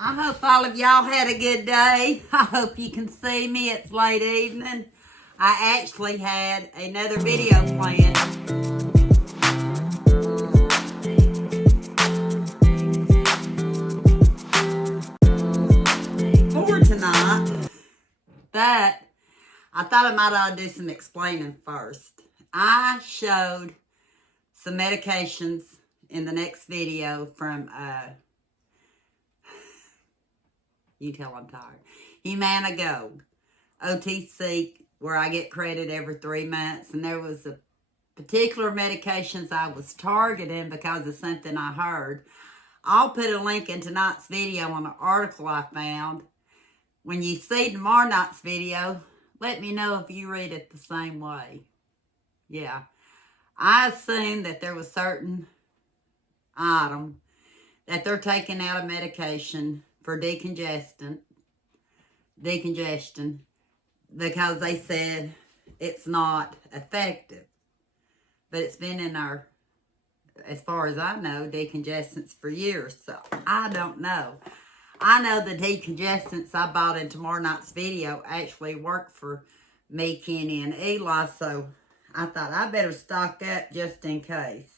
I hope all of y'all had a good day. I hope you can see me. It's late evening. I actually had another video planned. For tonight, but I thought I might ought to do some explaining first. I showed some medications in the next video from you tell I'm tired. Humana Gold OTC, where I get credit every 3 months, and there was a particular medications I was targeting because of something I heard. I'll put a link in tonight's video on an article I found. When you see tomorrow night's video, let me know if you read it the same way. Yeah. I assumed that there was certain item that they're taking out of medication for decongestion because they said it's not effective. But it's been in our, as far as I know, decongestants for years. So I don't know. I know the decongestants I bought in tomorrow night's video actually work for me, Kenny, and Eli. So I thought I better stock up just in case.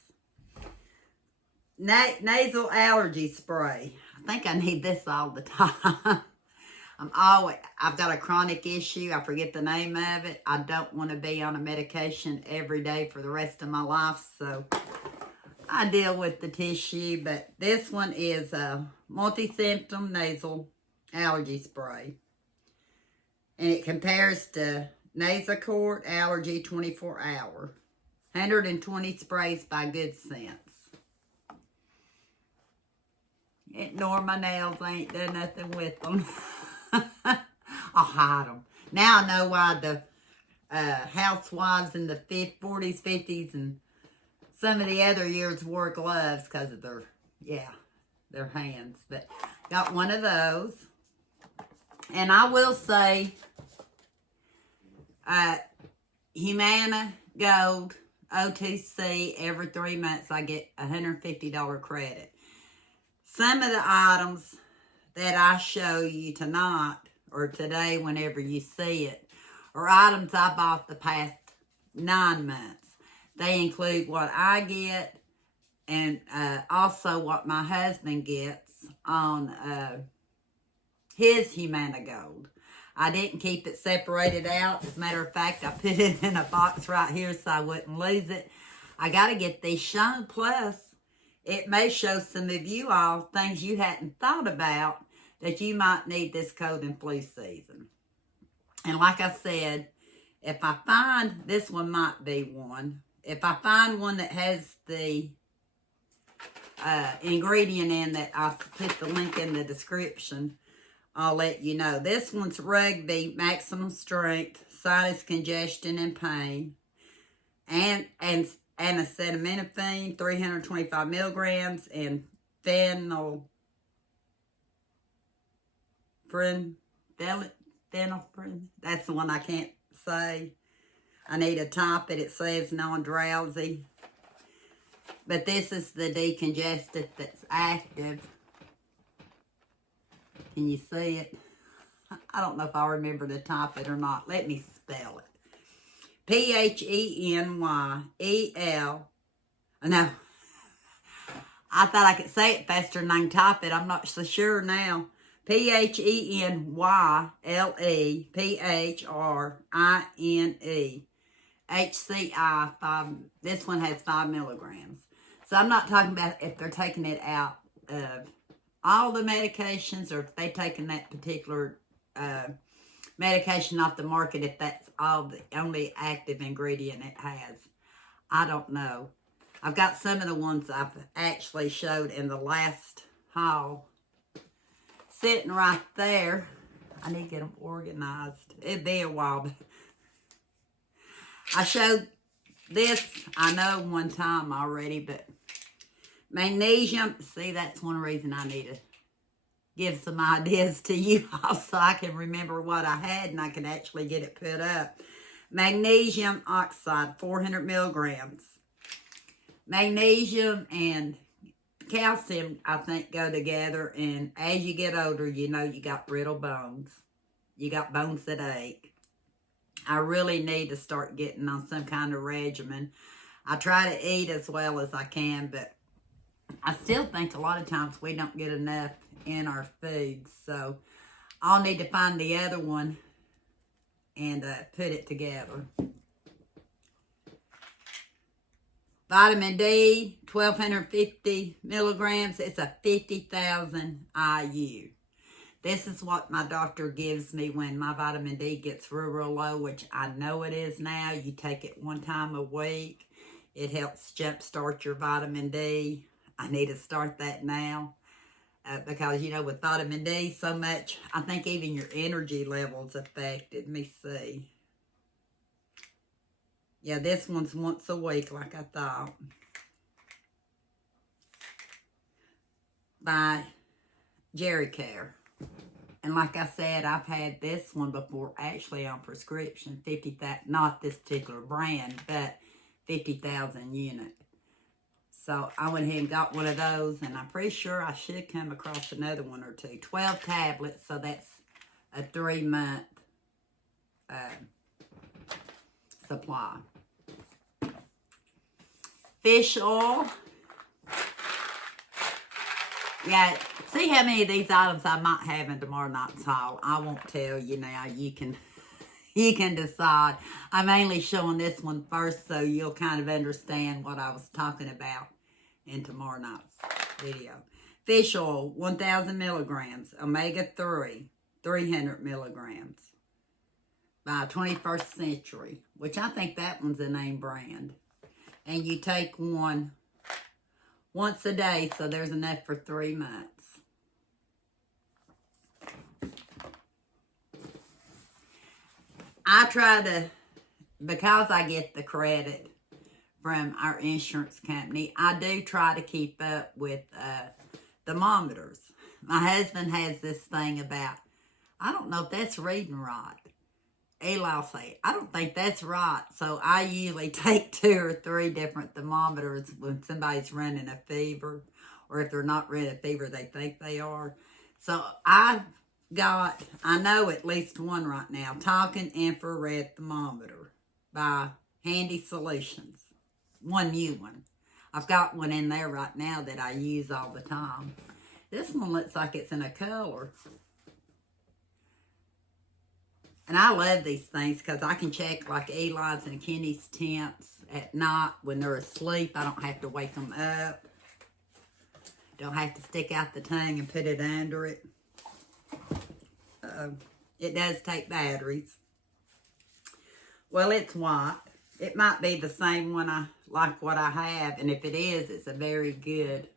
Nasal allergy spray. I think I need this all the time. I've got a chronic issue. I forget the name of it. I don't want to be on a medication every day for the rest of my life. So I deal with the tissue. But this one is a multi-symptom nasal allergy spray. And it compares to Nasacort Allergy 24 Hour. 120 sprays by Good Sense. Ignore my nails. I ain't done nothing with them. I'll hide them. Now I know why the housewives in the 40s, 50s, and some of the other years wore gloves because of their hands. But got one of those. And I will say, Humana Gold OTC, every 3 months I get $150 credit. Some of the items that I show you tonight or today whenever you see it are items I bought the past 9 months. They include what I get and also what my husband gets on his Humana Gold. I didn't keep it separated out. As a matter of fact, I put it in a box right here so I wouldn't lose it. I got to get these shown. Plus, it may show some of you all things you hadn't thought about that you might need this cold and flu season. And like I said, if I find, this one might be one. If I find one that has the ingredient in that, I'll put the link in the description. I'll let you know. This one's Rugby Maximum Strength, Sinus Congestion and Pain, and acetaminophen, 325 milligrams, and phenylphrin. That's the one I can't say. I need to type it. It says non-drowsy. But this is the decongestant that's active. Can you see it? I don't know if I remember to type it or not. Let me spell it. P-H-E-N-Y-E-L. No. I thought I could say it faster than I can type it. I'm not so sure now. P-H-E-N-Y-L-E-P-H-R-I-N-E. HCI 5. This one has 5 milligrams. So I'm not talking about if they're taking it out of all the medications or if they're taking that particular medication off the market, if that's all the only active ingredient it has. I don't know. I've got some of the ones I've actually showed in the last haul sitting right there. I need to get them organized. It'd be a while, but I showed this, I know, one time already, but magnesium, see, that's one reason I need to give some ideas to you all so I can remember what I had and I can actually get it put up. Magnesium oxide, 400 milligrams. Magnesium and calcium, I think, go together. And as you get older, you know you got brittle bones. You got bones that ache. I really need to start getting on some kind of regimen. I try to eat as well as I can, but I still think a lot of times we don't get enough in our foods. So I'll need to find the other one and put it together. Vitamin D, 1,250 milligrams. It's a 50,000 IU. This is what my doctor gives me when my vitamin D gets real low, which I know it is now. You take it one time a week. It helps jumpstart your vitamin D. I need to start that now because, you know, with vitamin D so much, I think even your energy levels affected. Let me see. Yeah, this one's once a week like I thought. By Jerry Care. And like I said, I've had this one before, actually on prescription, 50,000, not this particular brand, but 50,000 unit. So I went ahead and got one of those, and I'm pretty sure I should come across another one or two. 12 tablets, so that's a 3-month supply. Fish oil. Yeah, see how many of these items I might have in tomorrow night's haul. I won't tell you now. You can decide. I'm mainly showing this one first so you'll kind of understand what I was talking about in tomorrow night's video. Fish oil, 1,000 milligrams. Omega-3, 300 milligrams. By 21st Century, which I think that one's a name brand. And you take one once a day, so there's enough for 3 months. I try to, because I get the credit from our insurance company, I do try to keep up with thermometers. My husband has this thing about, I don't know if that's reading right. Eli'll say, I don't think that's right. So I usually take 2 or 3 different thermometers when somebody's running a fever, or if they're not running a fever, they think they are. So I've got, I know at least one right now, Talking Infrared Thermometer by Handy Solutions. One new one. I've got one in there right now that I use all the time. This one looks like it's in a color. And I love these things because I can check like Eli's and Kenny's temps at night when they're asleep. I don't have to wake them up. Don't have to stick out the tongue and put it under it. It does take batteries. Well, it's white. It might be the same one I like what I have. And if it is, it's a very good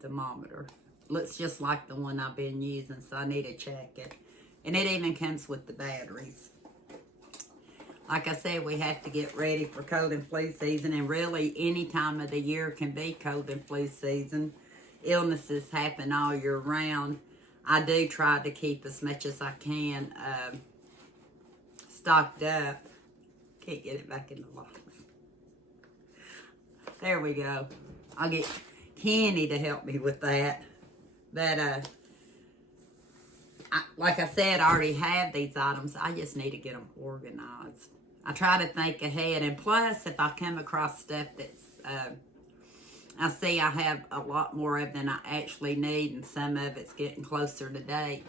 thermometer. Looks just like the one I've been using, so I need to check it. And it even comes with the batteries. Like I said, we have to get ready for cold and flu season. And really, any time of the year can be cold and flu season. Illnesses happen all year round. I do try to keep as much as I can stocked up. Can't get it back in the box. There we go. I'll get Kenny to help me with that. But, like I said, I already have these items. I just need to get them organized. I try to think ahead. And plus, if I come across stuff that's, I see I have a lot more of than I actually need, and some of it's getting closer to date,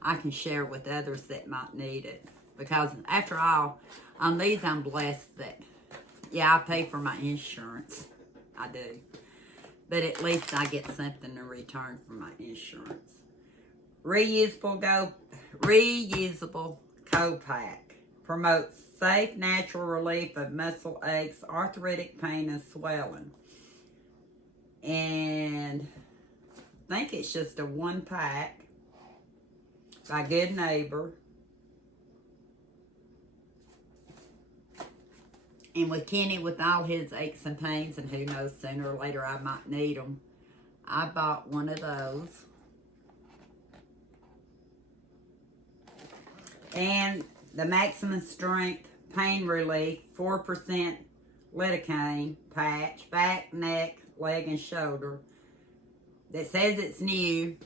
I can share with others that might need it. Because after all, on these I'm blessed that, yeah, I pay for my insurance. I do. But at least I get something in return for my insurance. Reusable co-pack promotes safe, natural relief of muscle aches, arthritic pain, and swelling. And I think it's just a 1-pack by Good Neighbor. And with Kenny, with all his aches and pains, and who knows, sooner or later I might need them, I bought one of those. And the maximum strength pain relief, 4% lidocaine patch, back, neck, leg and shoulder. That says it's new,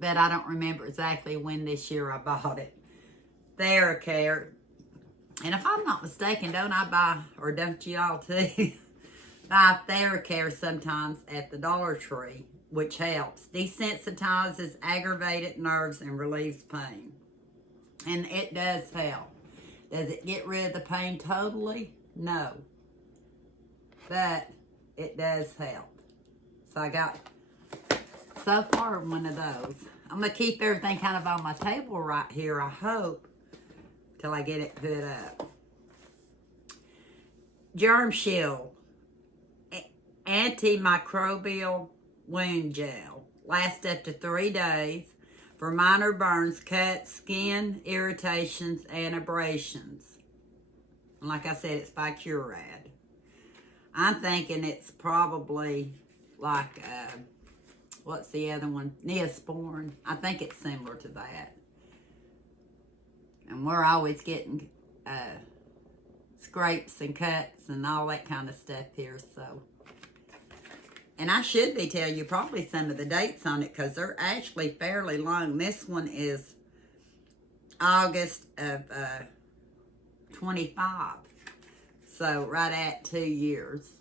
but I don't remember exactly when this year I bought it. TheraCare. And if I'm not mistaken, don't I buy, or don't y'all too, buy TheraCare sometimes at the Dollar Tree, which helps. Desensitizes aggravated nerves and relieves pain. And it does help. Does it get rid of the pain totally? No. But it does help. So I got, so far, one of those. I'm going to keep everything kind of on my table right here, I hope, till I get it put up. Germ Shield Antimicrobial Wound Gel. Lasts up to 3 days for minor burns, cuts, skin irritations, and abrasions. And like I said, it's by Curad. I'm thinking it's probably like, what's the other one? Neosporin. I think it's similar to that. And we're always getting scrapes and cuts and all that kind of stuff here, so. And I should be telling you probably some of the dates on it because they're actually fairly long. This one is August of 25. So right at 2 years.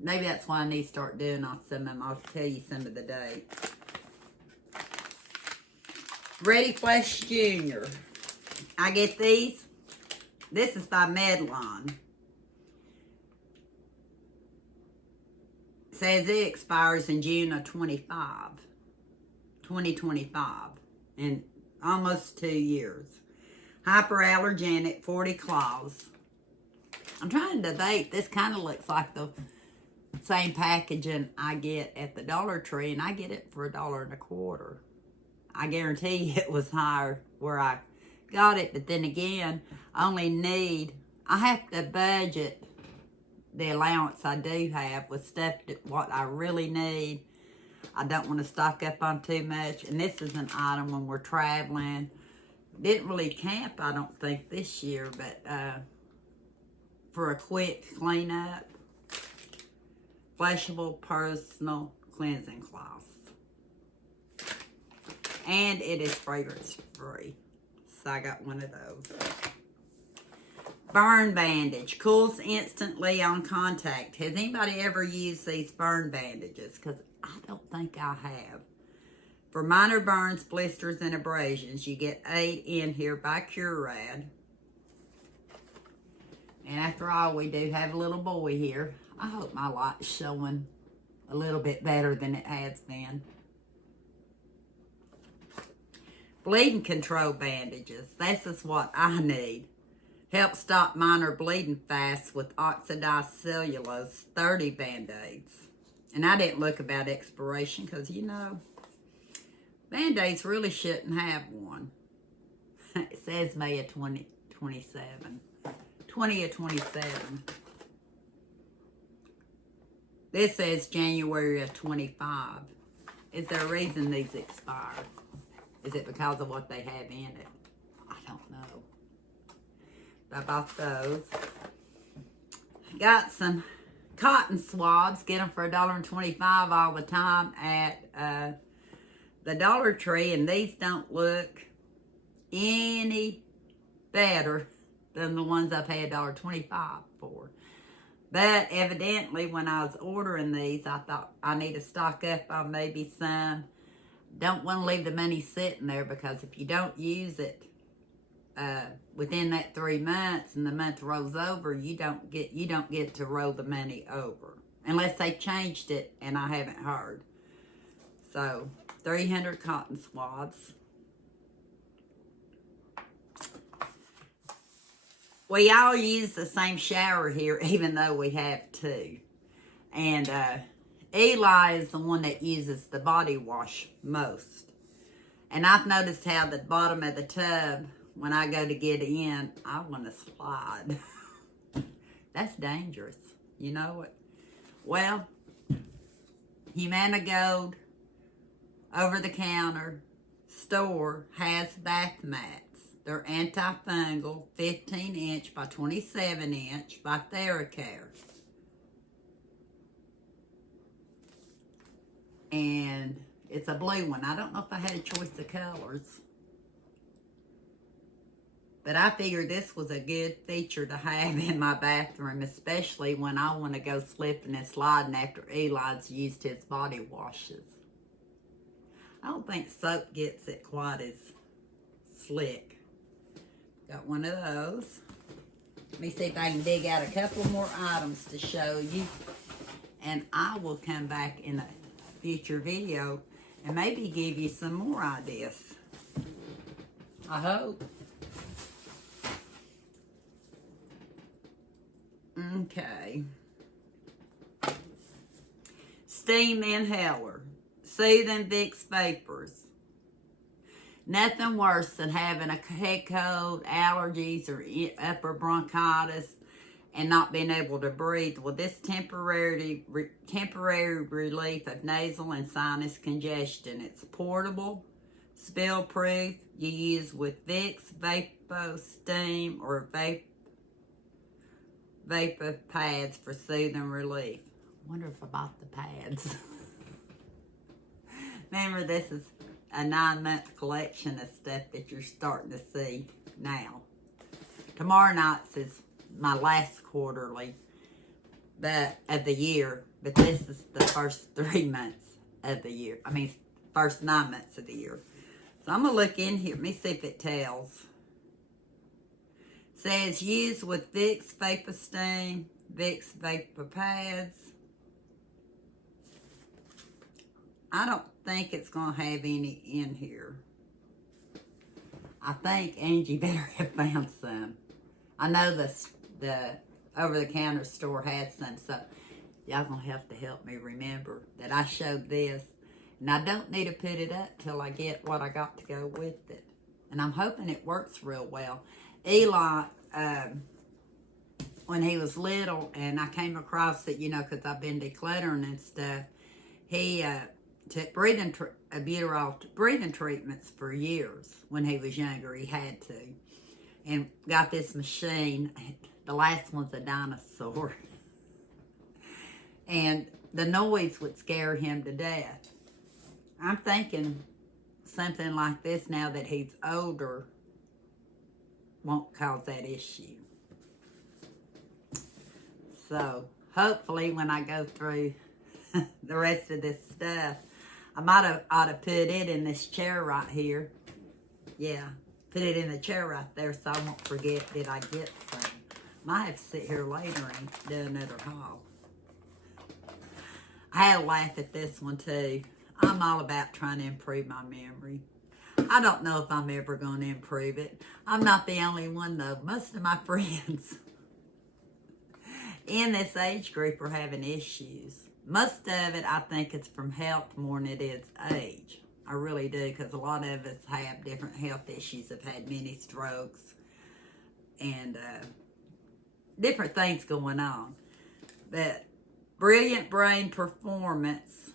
Maybe that's why I need to start doing on some of them. I'll tell you some of the dates. Ready Flesh Junior. I get these. This is by Medline. Says it expires in June of 2025. In almost 2 years. Hyperallergenic, 40 claws. I'm trying to debate. This kind of looks like the same packaging I get at the Dollar Tree, and I get it for $1.25. I guarantee it was higher where I got it, but then again, I have to budget the allowance I do have with stuff that what I really need. I don't want to stock up on too much, and this is an item when we're traveling. Didn't really camp, I don't think, this year, but for a quick cleanup, flushable personal cleansing cloth. And it is fragrance free. So I got one of those. Burn bandage. Cools instantly on contact. Has anybody ever used these burn bandages? Because I don't think I have. For minor burns, blisters, and abrasions, you get 8 in here by Curad. And after all, we do have a little boy here. I hope my light's showing a little bit better than it has been. Bleeding control bandages. This is what I need. Help stop minor bleeding fast with oxidized cellulose 30 Band-Aids. And I didn't look about expiration because, you know, Band-Aids really shouldn't have one. It says May of 2027. 20 of 27. This says January of 25. Is there a reason these expired? Is it because of what they have in it? I don't know. I bought those. Got some cotton swabs. Get them for $1.25 all the time at the Dollar Tree. And these don't look any better than the ones I paid $1.25 for. But evidently, when I was ordering these, I thought I need to stock up on maybe some. Don't want to leave the money sitting there because if you don't use it within that 3 months and the month rolls over, you don't get to roll the money over unless they changed it and I haven't heard. So 300 cotton swabs. We all use the same shower here, even though we have 2. And Eli is the one that uses the body wash most. And I've noticed how the bottom of the tub, when I go to get in, I want to slide. That's dangerous. You know what? Well, Humana Gold over-the-counter store has bath mats. They're antifungal, 15-inch by 27-inch by TheraCare. And it's a blue one. I don't know if I had a choice of colors. But I figured this was a good feature to have in my bathroom, especially when I want to go slipping and sliding after Eli's used his body washes. I don't think soap gets it quite as slick. Got one of those. Let me see if I can dig out a couple more items to show you. And I will come back in a future video and maybe give you some more ideas. I hope. Okay. Steam inhaler. Soothing Vicks vapors. Nothing worse than having a head cold, allergies, or upper bronchitis and not being able to breathe. Well, this temporary relief of nasal and sinus congestion. It's portable, spill proof. You use with Vicks, Vapo Steam, or Vapor pads for soothing relief. I wonder if I bought the pads. Remember, this is a 9-month collection of stuff that you're starting to see now. Tomorrow night's is my last quarterly of the year, but this is the first 3 months of the year. I mean, first 9 months of the year. So I'm going to look in here. Let me see if it tells. It says use with Vicks Vapor Steam, Vicks Vapor Pads. I don't think it's going to have any in here. I think Angie better have found some. I know the over-the-counter store had some, so y'all going to have to help me remember that I showed this. And I don't need to put it up till I get what I got to go with it. And I'm hoping it works real well. Eli, when he was little, and I came across it, you know, because I've been decluttering and stuff, he took albuterol breathing treatments for years. When he was younger, he had to. And got this machine. The last one's a dinosaur. And the noise would scare him to death. I'm thinking something like this, now that he's older, won't cause that issue. So hopefully when I go through the rest of this stuff, I ought to put it in this chair right here. Yeah, put it in the chair right there so I won't forget that I get some. Might have to sit here later and do another haul. I had a laugh at this one too. I'm all about trying to improve my memory. I don't know if I'm ever going to improve it. I'm not the only one though. Most of my friends in this age group are having issues. Most of it, I think it's from health more than it is age. I really do, because a lot of us have different health issues. Have had many strokes and different things going on. But Brilliant Brain Performance,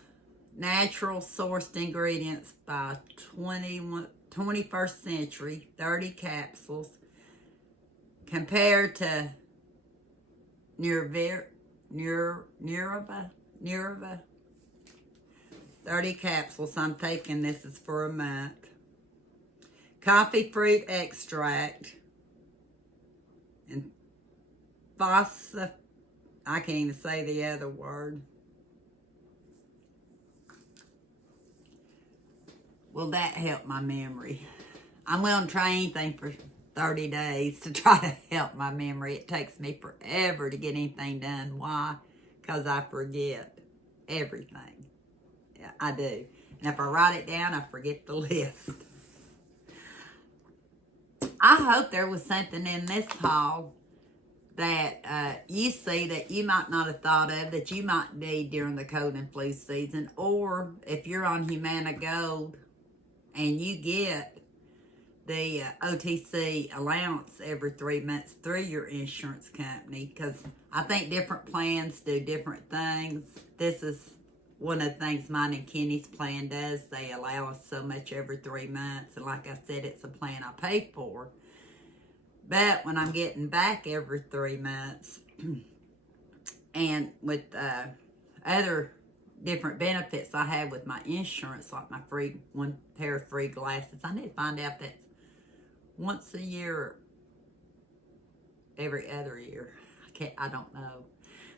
natural sourced ingredients by 21st Century, 30 capsules, compared to Nurva, 30 capsules. I'm taking this is for a month. Coffee fruit extract and I can't even say the other word. Will that help my memory? I'm willing to try anything for 30 days to try to help my memory. It takes me forever to get anything done. Why? Because I forget everything. Yeah, I do. And if I write it down, I forget the list. I hope there was something in this haul that you see that you might not have thought of, that you might need during the cold and flu season. Or if you're on Humana Gold and you get the OTC allowance every 3 months through your insurance company, because I think different plans do different things. This is one of the things mine and Kenny's plan does. They allow us so much every 3 months, and like I said, it's a plan I pay for. But when I'm getting back every 3 months, and with other different benefits I have with my insurance, like my one pair of free glasses. I need to find out if that's once a year or every other year. I don't know.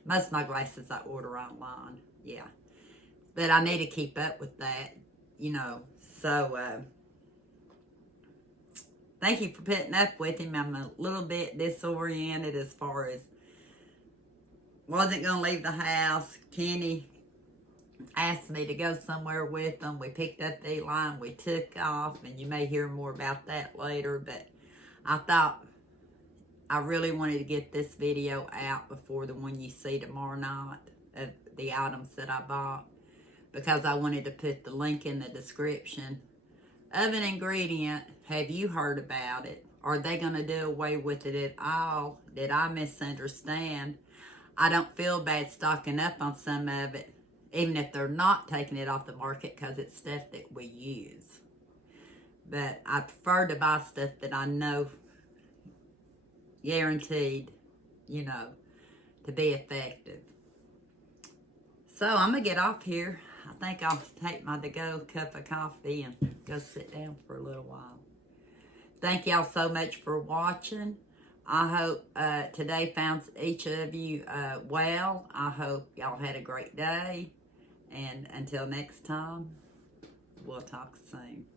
Most of my glasses I order online. Yeah. But I need to keep up with that, you know. So, thank you for putting up with him. I'm a little bit disoriented as far as wasn't going to leave the house. Kenny asked me to go somewhere with them. We picked up Eli and we took off, and you may hear more about that later, but I thought I really wanted to get this video out before the one you see tomorrow night of the items that I bought, because I wanted to put the link in the description of an ingredient. Have you heard about it? Are they going to do away with it at all? Did I misunderstand? I don't feel bad stocking up on some of it, even if they're not taking it off the market, because it's stuff that we use. But I prefer to buy stuff that I know guaranteed, you know, to be effective. So I'm going to get off here. I think I'll take my to-go cup of coffee and go sit down for a little while. Thank y'all so much for watching. I hope today found each of you well. I hope y'all had a great day. And until next time, we'll talk soon.